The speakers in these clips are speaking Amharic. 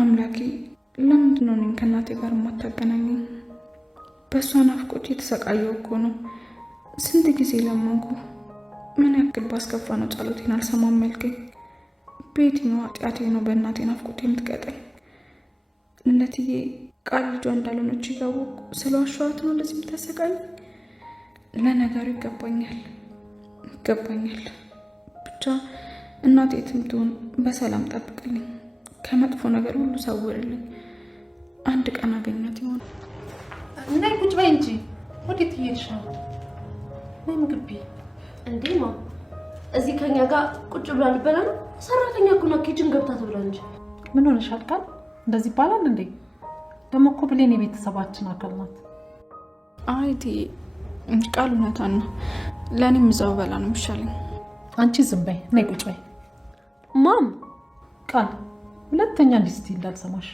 አምላኬ ለምንድን ነው እኔን ከእናቴ ጋር የማታገናኘኝ? በእሷ ናፍቆት የተሰቃየው እኮ ነው። ስንት ጊዜ ለመንኩ። ምን ያክል ባስከፋ ነው ጸሎቴን አልሰማም ያልከኝ? በየትኛው ኃጢአቴ ነው በእናቴ ናፍቆት የምትቀጠኝ? እነትዬ ቃል ልጇ እንዳልሆነች እያወቅሁ ስለዋሸኋት ነው ለዚህ የምታሰቃኝ? ለነገሩ ይገባኛል። ብቻ እናቴ ትምትሆን በሰላም ጠብቅልኝ፣ ከመጥፎ ነገር ሁሉ ሰውርልኝ። አንድ ቀን አገኛት ይሆን? ነይ ቁጭ በይ እንጂ ወዴት እየሄድሽ ነው? ነይ ምግብ ብይ። እንዴ ማ እዚህ ከኛ ጋር ቁጭ ብላ ልበላ ነው? ሰራተኛ እኮ ናት፣ ኪችን ገብታ ትብላ እንጂ። ምን ሆነሻል ቃል? እንደዚህ ይባላል እንዴ? ደግሞ እኮ ብሌን የቤተሰባችን አካል ናት። አይቲ ቃል እውነቷን ነው። ለእኔም እዛው በላ ነው የሚሻለኝ። አንቺ ዝም በይ፣ ነይ ቁጭ በይ። ማም ቃል ሁለተኛ እንዲህ ስትይ እንዳልሰማሽ።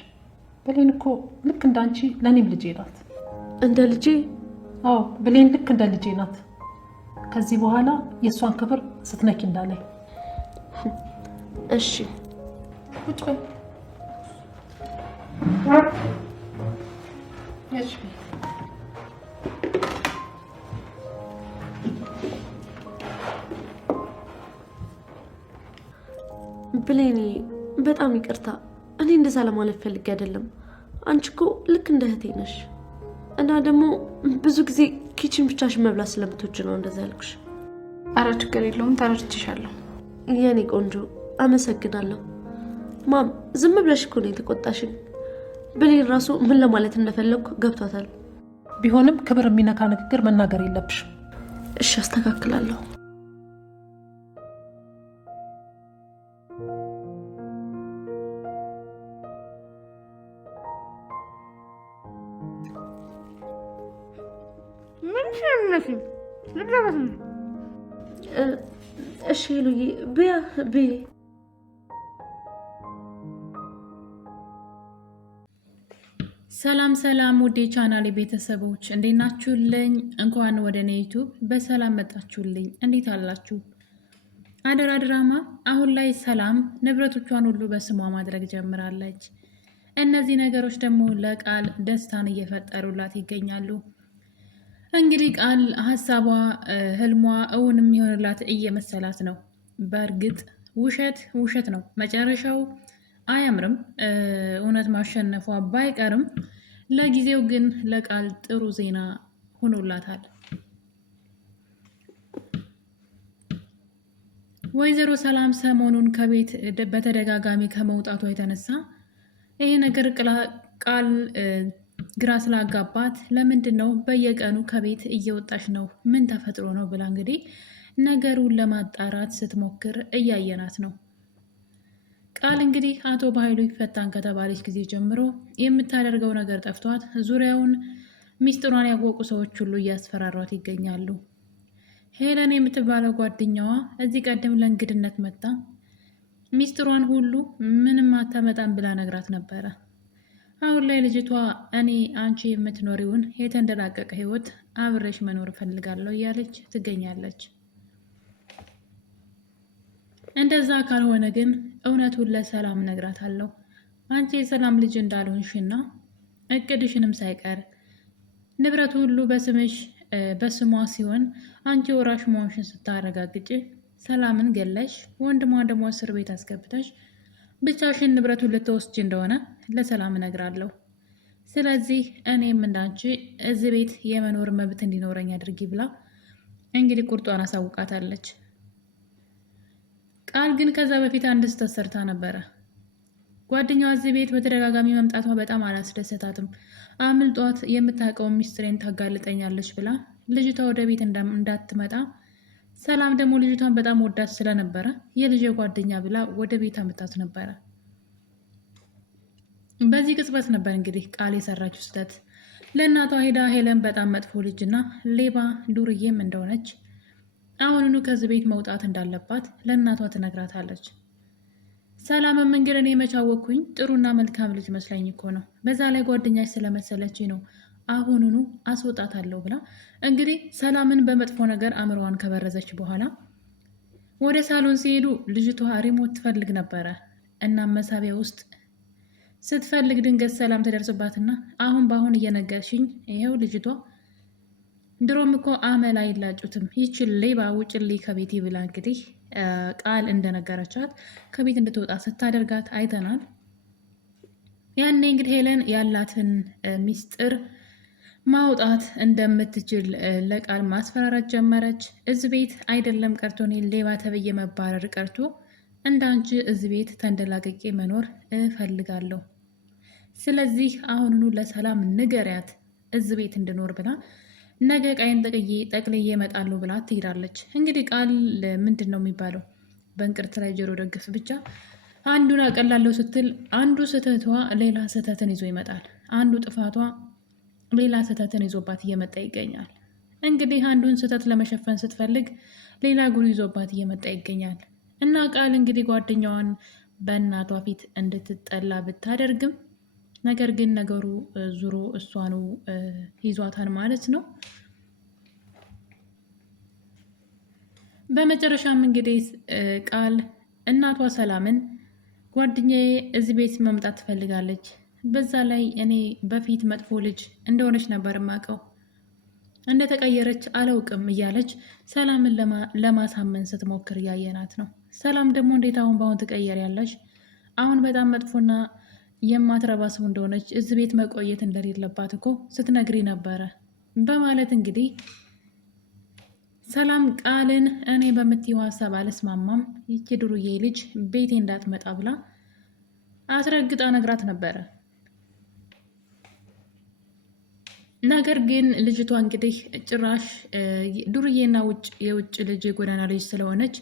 ብሌን እኮ ልክ እንዳንቺ ለእኔም ልጄ ናት። እንደ ልጄ? አዎ ብሌን ልክ እንደ ልጄ ናት። ከዚህ በኋላ የእሷን ክብር ስትነኪ እንዳላይ። እሺ ቁጭ በይ። እሺ ብሌኒ በጣም ይቅርታ። እኔ እንደዛ ለማለት ፈልጌ አይደለም። አንቺ እኮ ልክ እንደ እህቴ ነሽ እና ደግሞ ብዙ ጊዜ ኪችን ብቻሽን መብላት ስለምትወጂ ነው እንደዛ ያልኩሽ። አረ ችግር የለውም፣ ተረድቼሻለሁ የኔ ቆንጆ። አመሰግናለሁ ማም። ዝም ብለሽ እኮ ነው የተቆጣሽኝ። ብሌን ራሱ ምን ለማለት እንደፈለግኩ ገብቷታል። ቢሆንም ክብር የሚነካ ንግግር መናገር የለብሽም። እሺ አስተካክላለሁ። እሺ ሉዬ ብያ ብዬ ሰላም ውዴ ቻናሌ ቤተሰቦች እንዴት ናችሁልኝ? እንኳን ወደ እኔ ዩቲዩብ በሰላም መጣችሁልኝ። እንዴት አላችሁ? አደራ ድራማ አሁን ላይ ሰላም ንብረቶቿን ሁሉ በስሟ ማድረግ ጀምራለች። እነዚህ ነገሮች ደግሞ ለቃል ደስታን እየፈጠሩላት ይገኛሉ። እንግዲህ ቃል ሀሳቧ ህልሟ እውን የሚሆንላት እየመሰላት ነው። በእርግጥ ውሸት ነው፣ መጨረሻው አያምርም። እውነት ማሸነፏ ባይቀርም ለጊዜው ግን ለቃል ጥሩ ዜና ሆኖላታል። ወይዘሮ ሰላም ሰሞኑን ከቤት በተደጋጋሚ ከመውጣቷ የተነሳ ይሄ ነገር ቃል ግራ ስላጋባት ለምንድን ነው በየቀኑ ከቤት እየወጣሽ ነው? ምን ተፈጥሮ ነው ብላ እንግዲህ ነገሩን ለማጣራት ስትሞክር እያየናት ነው። ቃል እንግዲህ አቶ በኃይሉ ይፈታን ከተባለች ጊዜ ጀምሮ የምታደርገው ነገር ጠፍቷት ዙሪያውን ሚስጥሯን ያወቁ ሰዎች ሁሉ እያስፈራሯት ይገኛሉ። ሄለን የምትባለው ጓደኛዋ እዚህ ቀደም ለእንግድነት መጣ ሚስጥሯን ሁሉ ምንም አታመጣም ብላ ነግራት ነበረ። አሁን ላይ ልጅቷ እኔ አንቺ የምትኖሪውን የተንደላቀቀ ህይወት አብሬሽ መኖር እፈልጋለሁ እያለች ትገኛለች። እንደዛ ካልሆነ ግን እውነቱን ለሰላም እነግራታለሁ። አንቺ የሰላም ልጅ እንዳልሆንሽና እቅድሽንም ሳይቀር ንብረቱ ሁሉ በስሟ ሲሆን አንቺ ወራሽ መሆንሽን ስታረጋግጭ ሰላምን ገለሽ ወንድሟን ደግሞ እስር ቤት አስገብተሽ ብቻሽን ንብረቱን ልትወስጂ እንደሆነ ለሰላም እነግራለሁ። ስለዚህ እኔም እንዳንቺ እዚህ ቤት የመኖር መብት እንዲኖረኝ አድርጊ ብላ እንግዲህ ቁርጧን አሳውቃታለች። ቃል ግን ከዛ በፊት አንድ ስህተት ሰርታ ነበረ። ጓደኛዋ እዚህ ቤት በተደጋጋሚ መምጣቷ በጣም አላስደሰታትም። አምልጧት የምታውቀውን ሚስጥሬን ታጋልጠኛለች ብላ ልጅቷ ወደ ቤት እንዳትመጣ፣ ሰላም ደግሞ ልጅቷን በጣም ወዳት ስለነበረ የልጅ ጓደኛ ብላ ወደ ቤት አመጣት ነበረ። በዚህ ቅጽበት ነበር እንግዲህ ቃል የሰራችው ስህተት። ለእናቷ ሄዳ ሄለን በጣም መጥፎ ልጅና ሌባ ዱርዬም እንደሆነች አሁኑኑ ከዚህ ቤት መውጣት እንዳለባት ለእናቷ ትነግራታለች። ሰላምም እንግዲህ እኔ መች አወቅኩኝ፣ ጥሩና መልካም ልጅ መስላኝ እኮ ነው፣ በዛ ላይ ጓደኛች ስለመሰለች ነው አሁኑኑ አስወጣታለሁ ብላ እንግዲህ ሰላምን በመጥፎ ነገር አእምሮዋን ከበረዘች በኋላ ወደ ሳሎን ሲሄዱ ልጅቷ ሪሞት ትፈልግ ነበረ። እናም መሳቢያ ውስጥ ስትፈልግ ድንገት ሰላም ትደርስባትና አሁን በአሁን እየነገርሽኝ ይኸው ልጅቷ ድሮም እኮ አመል አይላጩትም ይችል ሌባ ውጭልኝ ከቤቴ ብላ እንግዲህ ቃል እንደነገረቻት ከቤት እንድትወጣ ስታደርጋት አይተናል። ያኔ እንግዲህ ሄለን ያላትን ሚስጥር ማውጣት እንደምትችል ለቃል ማስፈራራት ጀመረች። እዚህ ቤት አይደለም ቀርቶ እኔ ሌባ ተብዬ መባረር ቀርቶ እንዳንቺ እዚህ ቤት ተንደላቅቄ መኖር እፈልጋለሁ። ስለዚህ አሁኑኑ ለሰላም ንገሪያት እዚህ ቤት እንድኖር ብላ ነገ ቃይን ጠቅልዬ እመጣለሁ ብላ ትሄዳለች። እንግዲህ ቃል ምንድን ነው የሚባለው በእንቅርት ላይ ጆሮ ደግፍ ብቻ አንዱን አቀላለሁ ስትል አንዱ ስህተቷ ሌላ ስህተትን ይዞ ይመጣል። አንዱ ጥፋቷ ሌላ ስህተትን ይዞባት እየመጣ ይገኛል። እንግዲህ አንዱን ስህተት ለመሸፈን ስትፈልግ ሌላ ጉድ ይዞባት እየመጣ ይገኛል። እና ቃል እንግዲህ ጓደኛዋን በእናቷ ፊት እንድትጠላ ብታደርግም ነገር ግን ነገሩ ዙሮ እሷኑ ይዟታል ማለት ነው። በመጨረሻም እንግዲህ ቃል እናቷ ሰላምን ጓደኛዬ እዚህ ቤት መምጣት ትፈልጋለች፣ በዛ ላይ እኔ በፊት መጥፎ ልጅ እንደሆነች ነበር የማውቀው፣ እንደተቀየረች አላውቅም እያለች ሰላምን ለማሳመን ስትሞክር እያየናት ነው። ሰላም ደግሞ እንዴት አሁን በአሁን ትቀየሪያለሽ? አሁን በጣም መጥፎና የማትረባ ሰው እንደሆነች እዚህ ቤት መቆየት እንደሌለባት እኮ ስትነግሪ ነበረ በማለት እንግዲህ ሰላም ቃልን እኔ በምትይው ሀሳብ አልስማማም፣ ይቺ ዱርዬ ልጅ ቤቴ እንዳትመጣ ብላ አስረግጣ ነግራት ነበረ። ነገር ግን ልጅቷ እንግዲህ ጭራሽ ዱርዬና የውጭ ልጅ የጎዳና ልጅ ስለሆነች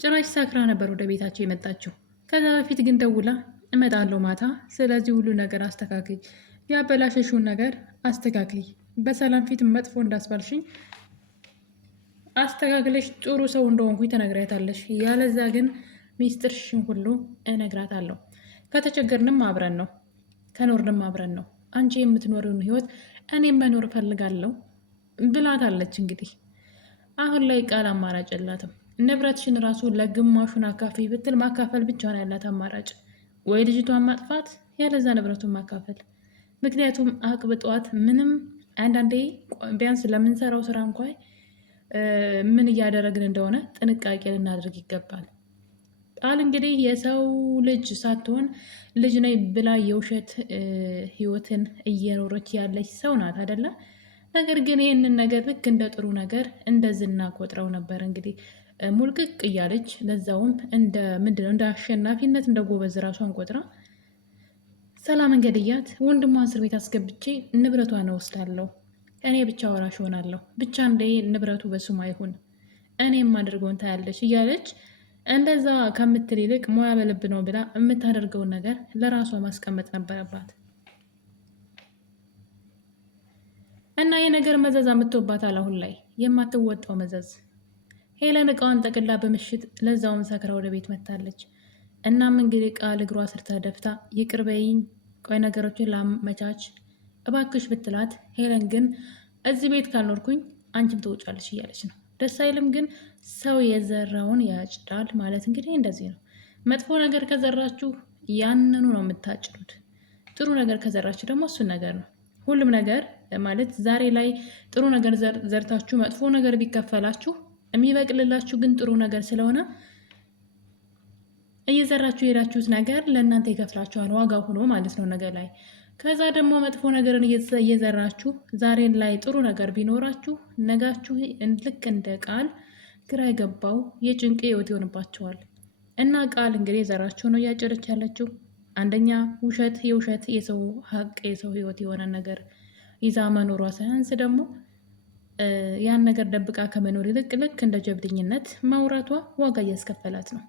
ጭራሽ ሰክራ ነበር ወደ ቤታቸው የመጣችው። ከዛ በፊት ግን ደውላ እመጣለሁ ማታ፣ ስለዚህ ሁሉ ነገር አስተካክይ፣ ያበላሸሽውን ነገር አስተካክይ፣ በሰላም ፊት መጥፎ እንዳስባልሽኝ አስተካክለሽ ጥሩ ሰው እንደሆንኩኝ ትነግሪያታለሽ። ያለዛ ግን ሚስጥርሽን ሁሉ እነግራታለሁ። ከተቸገርንም አብረን ነው፣ ከኖርንም አብረን ነው። አንቺ የምትኖሪውን ህይወት እኔም መኖር እፈልጋለሁ ብላታለች። እንግዲህ አሁን ላይ ቃል አማራጭ የላትም። ንብረትሽን ራሱ ለግማሹን አካፍይ ብትል ማካፈል ብቻ ነው ያላት አማራጭ፣ ወይ ልጅቷን ማጥፋት ያለዛ ንብረቱን ማካፈል። ምክንያቱም አቅብጧት ምንም አንዳንዴ ቢያንስ ለምንሰራው ስራ እንኳን ምን እያደረግን እንደሆነ ጥንቃቄ ልናደርግ ይገባል። ቃል እንግዲህ የሰው ልጅ ሳትሆን ልጅ ነኝ ብላ የውሸት ህይወትን እየኖረች ያለች ሰው ናት አይደለ? ነገር ግን ይህንን ነገር ልክ እንደ ጥሩ ነገር እንደ ዝና ቆጥረው ነበር እንግዲህ ሙልቅቅ እያለች ለዛውም እንደ ምንድነው እንደ አሸናፊነት እንደ ጎበዝ ራሷን ቆጥራ ሰላምን ገድያት ወንድሟን እስር ቤት አስገብቼ ንብረቷን እወስዳለሁ፣ እኔ ብቻ ወራሽ ሆናለሁ፣ ብቻ እንደ ንብረቱ በስሟ ይሁን፣ እኔ የማደርገውን ታያለች እያለች እንደዛ ከምትል ይልቅ ሙያ በልብ ነው ብላ የምታደርገውን ነገር ለራሷ ማስቀመጥ ነበረባት። እና ይህ ነገር መዘዝ አምጥቶባታል። አሁን ላይ የማትወጣው መዘዝ። ሄለን እቃዋን ጠቅላ በምሽት ለዛውም ሰክራ ወደ ቤት መታለች። እናም እንግዲህ ቃል እግሯ ስር ተደፍታ ይቅር በይኝ፣ ቆይ ነገሮችን ላመቻች እባክሽ ብትላት፣ ሄለን ግን እዚህ ቤት ካልኖርኩኝ አንቺም ትወጫለች እያለች ነው። ደስ አይልም። ግን ሰው የዘራውን ያጭዳል ማለት እንግዲህ እንደዚህ ነው። መጥፎ ነገር ከዘራችሁ ያንኑ ነው የምታጭዱት። ጥሩ ነገር ከዘራችሁ ደግሞ እሱን ነገር ነው። ሁሉም ነገር ማለት ዛሬ ላይ ጥሩ ነገር ዘርታችሁ መጥፎ ነገር ቢከፈላችሁ የሚበቅልላችሁ ግን ጥሩ ነገር ስለሆነ እየዘራችሁ የሄዳችሁት ነገር ለእናንተ ይከፍላችኋል፣ ዋጋ ሆኖ ማለት ነው ነገር ላይ። ከዛ ደግሞ መጥፎ ነገርን እየዘራችሁ ዛሬን ላይ ጥሩ ነገር ቢኖራችሁ ነጋችሁ ልክ እንደ ቃል ግራ የገባው የጭንቅ ህይወት ይሆንባቸዋል። እና ቃል እንግዲህ የዘራችሁ ነው እያጨደች ያለችው። አንደኛ ውሸት፣ የውሸት የሰው ሀቅ የሰው ህይወት የሆነ ነገር ይዛ መኖሯ ሳያንስ ደግሞ ያን ነገር ደብቃ ከመኖር ይልቅ ልክ እንደ ጀብድኝነት ማውራቷ ዋጋ እያስከፈላት ነው።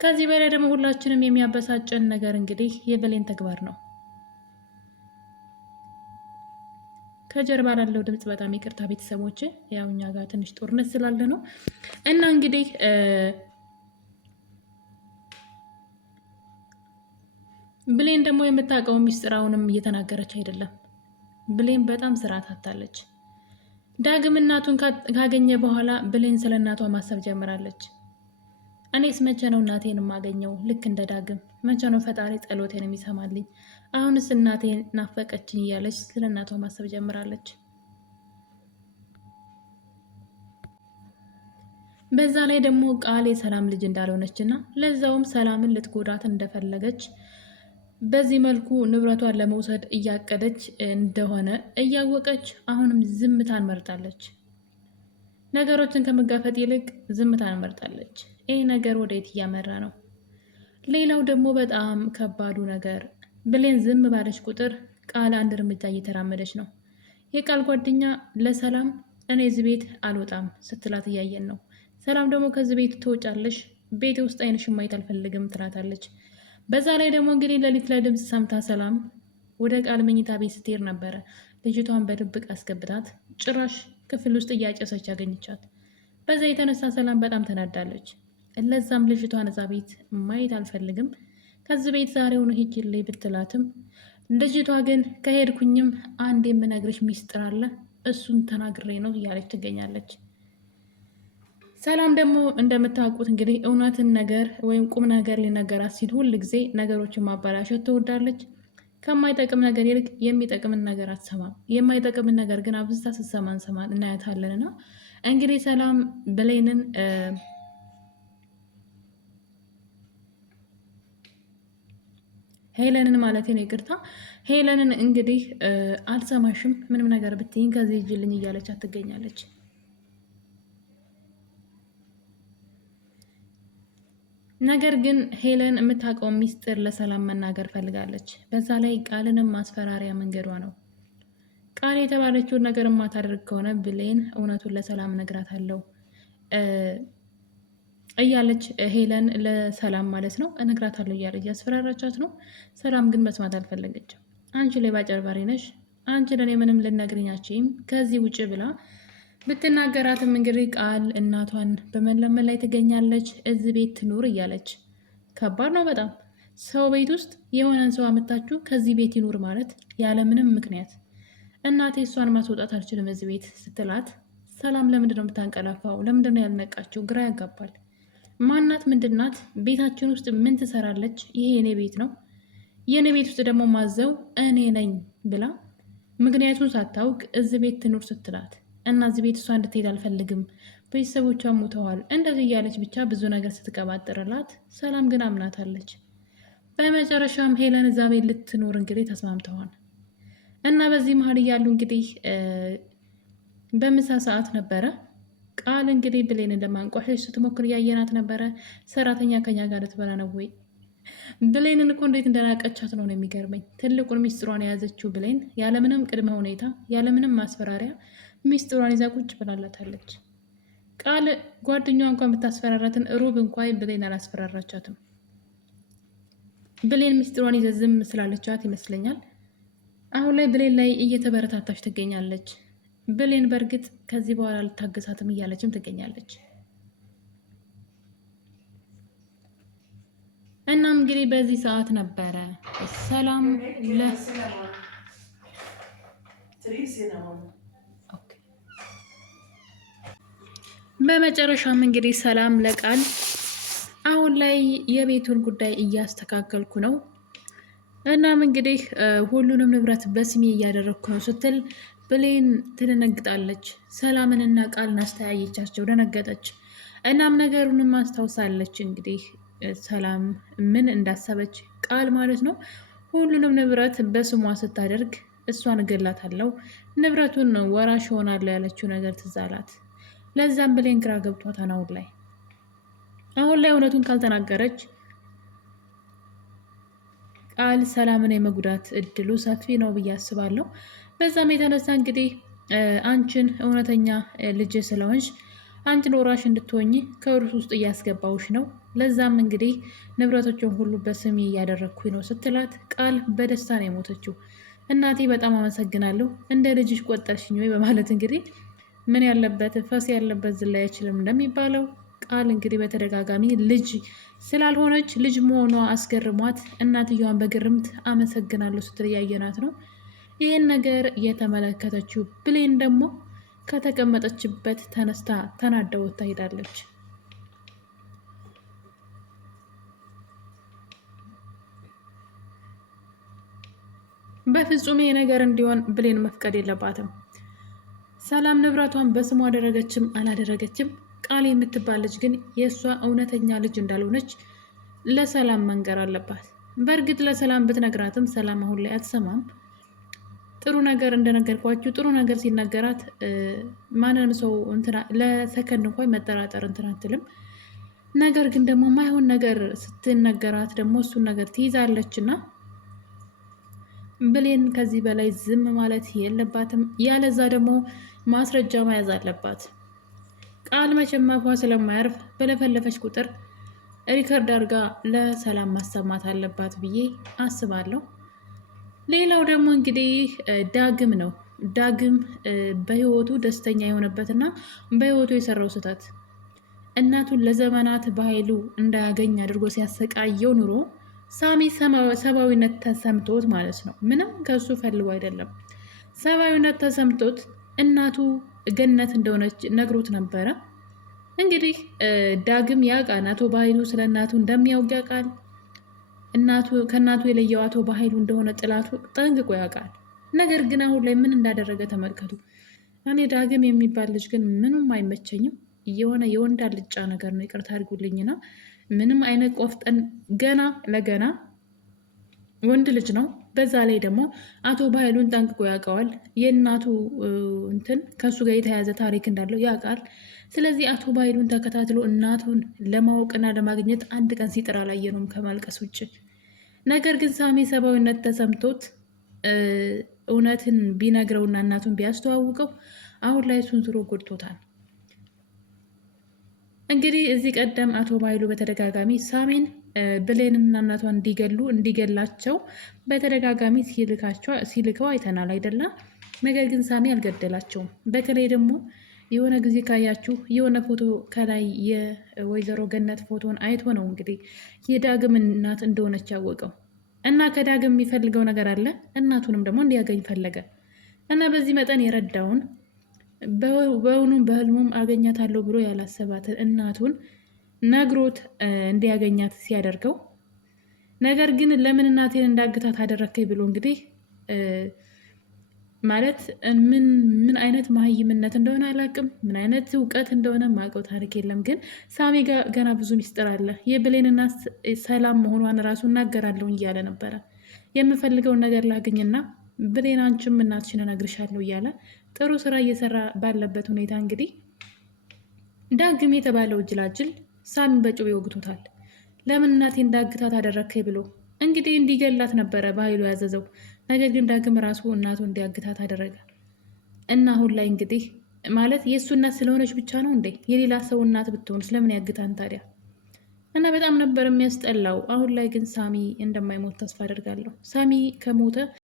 ከዚህ በላይ ደግሞ ሁላችንም የሚያበሳጨን ነገር እንግዲህ የብሌን ተግባር ነው። ከጀርባ ላለው ድምፅ በጣም ይቅርታ ቤተሰቦች፣ ያው እኛ ጋር ትንሽ ጦርነት ስላለ ነው። እና እንግዲህ ብሌን ደግሞ የምታውቀው ሚስጥር አሁንም እየተናገረች አይደለም። ብሌን በጣም ስርዓት አታለች። ዳግም እናቱን ካገኘ በኋላ ብሌን ስለ እናቷ ማሰብ ጀምራለች። እኔስ መቼ ነው እናቴን የማገኘው? ልክ እንደ ዳግም መቼ ነው ፈጣሪ ጸሎቴን የሚሰማልኝ? አሁንስ እናቴን ናፈቀችኝ እያለች ስለ እናቷ ማሰብ ጀምራለች። በዛ ላይ ደግሞ ቃል የሰላም ልጅ እንዳልሆነች እና ለዛውም ሰላምን ልትጎዳት እንደፈለገች በዚህ መልኩ ንብረቷን ለመውሰድ እያቀደች እንደሆነ እያወቀች አሁንም ዝምታን መርጣለች። ነገሮችን ከመጋፈጥ ይልቅ ዝምታን መርጣለች። ይህ ነገር ወዴት እያመራ ነው? ሌላው ደግሞ በጣም ከባዱ ነገር ብሌን ዝም ባለች ቁጥር ቃል አንድ እርምጃ እየተራመደች ነው። የቃል ጓደኛ ለሰላም እኔ እዚህ ቤት አልወጣም ስትላት እያየን ነው። ሰላም ደግሞ ከዚህ ቤት ትወጫለሽ፣ ቤት ውስጥ አይንሽን ማየት አልፈልግም ትላታለች። በዛ ላይ ደግሞ እንግዲህ ሌሊት ላይ ድምፅ ሰምታ ሰላም ወደ ቃል መኝታ ቤት ስትሄድ ነበረ። ልጅቷን በድብቅ አስገብታት ጭራሽ ክፍል ውስጥ እያጨሰች ያገኘቻት። በዛ የተነሳ ሰላም በጣም ተናዳለች። ለዛም ልጅቷን እዛ ቤት ማየት አልፈልግም ከዚህ ቤት ዛሬውን ሂጂልኝ ብትላትም ልጅቷ ግን ከሄድኩኝም አንድ የምነግርሽ ሚስጥር አለ እሱን ተናግሬ ነው እያለች ትገኛለች። ሰላም ደግሞ እንደምታውቁት እንግዲህ እውነትን ነገር ወይም ቁም ነገር ሊነገራት ሲል ሁል ጊዜ ነገሮችን ማበላሸት ትወዳለች። ከማይጠቅም ነገር ይልቅ የሚጠቅምን ነገር አትሰማም። የማይጠቅምን ነገር ግን አብዝታ ስትሰማ እንሰማን እናያታለን። እና እንግዲህ ሰላም ብሌንን ሄለንን ማለት ነው ይቅርታ፣ ሄለንን እንግዲህ አልሰማሽም፣ ምንም ነገር ብትይኝ ከዚህ ሂጂልኝ እያለቻት ትገኛለች። ነገር ግን ሄለን የምታውቀው ሚስጥር ለሰላም መናገር ፈልጋለች። በዛ ላይ ቃልንም ማስፈራሪያ መንገዷ ነው። ቃል የተባለችውን ነገር የማታደርግ ከሆነ ብሌን እውነቱን ለሰላም እነግራታለሁ እያለች ሄለን ለሰላም ማለት ነው እነግራታለሁ እያለች እያስፈራራቻት ነው። ሰላም ግን መስማት አልፈለገችም። አንቺ ሌባ አጭበርባሪ ነሽ፣ አንቺ ለእኔ ምንም ልትነግሪኝ አትችይም፣ ከዚህ ውጭ ብላ ብትናገራትም እንግዲህ ቃል እናቷን በመለመን ላይ ትገኛለች። እዚህ ቤት ትኑር እያለች ከባድ ነው በጣም። ሰው ቤት ውስጥ የሆነን ሰው አመታችሁ ከዚህ ቤት ይኑር ማለት ያለምንም ምክንያት። እናቴ እሷን ማስወጣት አልችልም እዚህ ቤት ስትላት፣ ሰላም ለምንድን ነው የምታንቀላፋው? ለምንድን ነው ያልነቃችው? ግራ ያጋባል። ማናት? ምንድናት? ቤታችን ውስጥ ምን ትሰራለች? ይሄ የኔ ቤት ነው፣ የኔ ቤት ውስጥ ደግሞ ማዘው እኔ ነኝ ብላ ምክንያቱን ሳታውቅ እዚህ ቤት ትኑር ስትላት እና እዚህ ቤት እሷ እንድትሄድ አልፈልግም፣ ቤተሰቦቿ ሞተዋል፣ እንደዚህ እያለች ብቻ ብዙ ነገር ስትቀባጥርላት፣ ሰላም ግን አምናታለች። በመጨረሻም ሄለን እዛ ቤት ልትኖር እንግዲህ ተስማምተዋል። እና በዚህ መሀል እያሉ እንግዲህ በምሳ ሰዓት ነበረ ቃል እንግዲህ ብሌንን ለማንቋሸሽ ስትሞክር እያየናት ነበረ። ሰራተኛ ከኛ ጋር ልትበላ ነው ወይ? ብሌንን እኮ እንዴት እንደናቀቻት ነው የሚገርመኝ። ትልቁን ሚስጥሯን የያዘችው ብሌን ያለምንም ቅድመ ሁኔታ ያለምንም ማስፈራሪያ ሚስጥሯን ይዛ ቁጭ ብላላታለች። ቃል ጓደኛዋ እንኳን ብታስፈራራትን ሩብ እንኳን ብሌን አላስፈራራቻትም። ብሌን ሚስጥሯን ይዛ ዝም ስላለቻት ይመስለኛል አሁን ላይ ብሌን ላይ እየተበረታታች ትገኛለች። ብሌን በእርግጥ ከዚህ በኋላ ልታገሳትም እያለችም ትገኛለች። እናም እንግዲህ በዚህ ሰዓት ነበረ ሰላም በመጨረሻም እንግዲህ ሰላም ለቃል አሁን ላይ የቤቱን ጉዳይ እያስተካከልኩ ነው፣ እናም እንግዲህ ሁሉንም ንብረት በስሜ እያደረግኩ ነው ስትል ብሌን ትደነግጣለች። ሰላምንና ቃልን አስተያየቻቸው፣ ደነገጠች። እናም ነገሩንም አስታውሳለች። እንግዲህ ሰላም ምን እንዳሰበች ቃል ማለት ነው ሁሉንም ንብረት በስሟ ስታደርግ እሷን እገላታለሁ፣ ንብረቱን ወራሽ ሆናለሁ ያለችው ነገር ትዝ አላት። ለዛም ብሌን ግራ ገብቷታል። አሁን ላይ እውነቱን ካልተናገረች ቃል ሰላምን የመጉዳት እድሉ ሰፊ ነው ብዬ አስባለሁ። በዛም የተነሳ እንግዲህ አንቺን እውነተኛ ልጅ ስለሆንሽ አንቺን ወራሽ እንድትሆኝ ከእርሱ ውስጥ እያስገባውሽ ነው። ለዛም እንግዲህ ንብረቶችን ሁሉ በስሜ እያደረግኩኝ ነው ስትላት ቃል በደስታ ነው የሞተችው። እናቴ በጣም አመሰግናለሁ፣ እንደ ልጅሽ ቆጠርሽኝ ወይ በማለት እንግዲህ ምን ያለበት ፈስ ያለበት ዝላይ አይችልም እንደሚባለው ቃል እንግዲህ በተደጋጋሚ ልጅ ስላልሆነች ልጅ መሆኗ አስገርሟት እናትየዋን በግርምት አመሰግናለሁ ስትል እያየናት ነው። ይህን ነገር የተመለከተችው ብሌን ደግሞ ከተቀመጠችበት ተነስታ ተናዳ ወጥታ ሄዳለች። በፍጹም ይሄ ነገር እንዲሆን ብሌን መፍቀድ የለባትም። ሰላም ንብረቷን በስሟ አደረገችም አላደረገችም ቃል የምትባል ልጅ ግን የእሷ እውነተኛ ልጅ እንዳልሆነች ለሰላም መንገር አለባት። በእርግጥ ለሰላም ብትነግራትም ሰላም አሁን ላይ አትሰማም። ጥሩ ነገር እንደነገርኳችሁ ጥሩ ነገር ሲነገራት ማንንም ሰው ለሰከንድ እንኳን መጠራጠር እንትን አትልም። ነገር ግን ደግሞ ማይሆን ነገር ስትነገራት ደግሞ እሱን ነገር ትይዛለች እና ብሌን ከዚህ በላይ ዝም ማለት የለባትም። ያለዛ ደግሞ ማስረጃ መያዝ አለባት። ቃል መቼም አፏ ስለማያርፍ በለፈለፈች ቁጥር ሪከርድ አድርጋ ለሰላም ማሰማት አለባት ብዬ አስባለሁ። ሌላው ደግሞ እንግዲህ ዳግም ነው። ዳግም በህይወቱ ደስተኛ የሆነበትና በህይወቱ የሰራው ስህተት እናቱን ለዘመናት በኃይሉ እንዳያገኝ አድርጎ ሲያሰቃየው ኑሮ ሳሚ ሰብአዊነት ተሰምቶት ማለት ነው። ምንም ከሱ ፈልጎ አይደለም። ሰብአዊነት ተሰምቶት እናቱ ገነት እንደሆነች ነግሮት ነበረ። እንግዲህ ዳግም ያውቃል አቶ በኃይሉ ስለ እናቱ እንደሚያውቅ ያውቃል። ከእናቱ የለየው አቶ በኃይሉ እንደሆነ ጥላቱ ጠንቅቆ ያውቃል። ነገር ግን አሁን ላይ ምን እንዳደረገ ተመልከቱ። እኔ ዳግም የሚባል ልጅ ግን ምንም አይመቸኝም። የሆነ የወንድ አልጫ ነገር ነው። ይቅርታ አድርጉልኝና ምንም አይነት ቆፍጠን ገና ለገና ወንድ ልጅ ነው። በዛ ላይ ደግሞ አቶ በኃይሉን ጠንቅቆ ያውቀዋል። የእናቱ እንትን ከእሱ ጋር የተያያዘ ታሪክ እንዳለው ያውቃል። ስለዚህ አቶ በኃይሉን ተከታትሎ እናቱን ለማወቅና ለማግኘት አንድ ቀን ሲጥር አላየነውም ከማልቀስ ውጭ። ነገር ግን ሳሚ ሰብአዊነት ተሰምቶት እውነትን ቢነግረውና እናቱን ቢያስተዋውቀው አሁን ላይ እሱን ዙሮ ጎድቶታል። እንግዲህ እዚህ ቀደም አቶ በኃይሉ በተደጋጋሚ ሳሚን ብሌንና እናቷን እንዲገላቸው በተደጋጋሚ ሲልከው አይተናል አይደለ? ነገር ግን ሳሚ አልገደላቸውም። በተለይ ደግሞ የሆነ ጊዜ ካያችሁ የሆነ ፎቶ ከላይ የወይዘሮ ገነት ፎቶን አይቶ ነው እንግዲህ የዳግም እናት እንደሆነች ያወቀው እና ከዳግም የሚፈልገው ነገር አለ። እናቱንም ደግሞ እንዲያገኝ ፈለገ እና በዚህ መጠን የረዳውን በእውኑም በህልሙም አገኛታለሁ ብሎ ያላሰባትን እናቱን ነግሮት እንዲያገኛት ሲያደርገው፣ ነገር ግን ለምን እናቴን እንዳግታት አደረከኝ ብሎ እንግዲህ ማለት ምን አይነት መሀይምነት እንደሆነ አላውቅም። ምን አይነት እውቀት እንደሆነ ማውቀው ታሪክ የለም። ግን ሳሚ ጋር ገና ብዙ ሚስጥር አለ። የብሌንና ሰላም መሆኗን ራሱ እናገራለሁ እያለ ነበረ። የምፈልገውን ነገር ላግኝና ብሌን አንቺም እናትሽን እነግርሻለሁ እያለ ጥሩ ስራ እየሰራ ባለበት ሁኔታ እንግዲህ ዳግም የተባለው ጅላጅል ሳሚን በጩቤ ወግቶታል። ለምን እናቴ እንዳግታት አደረከኝ ብሎ እንግዲህ እንዲገላት ነበረ በኃይሉ ያዘዘው። ነገር ግን ዳግም ራሱ እናቱ እንዲያግታት አደረገ እና አሁን ላይ እንግዲህ ማለት የእሱ እናት ስለሆነች ብቻ ነው እንዴ? የሌላ ሰው እናት ብትሆን ስለምን ያግታን ታዲያ? እና በጣም ነበር የሚያስጠላው። አሁን ላይ ግን ሳሚ እንደማይሞት ተስፋ አደርጋለሁ። ሳሚ ከሞተ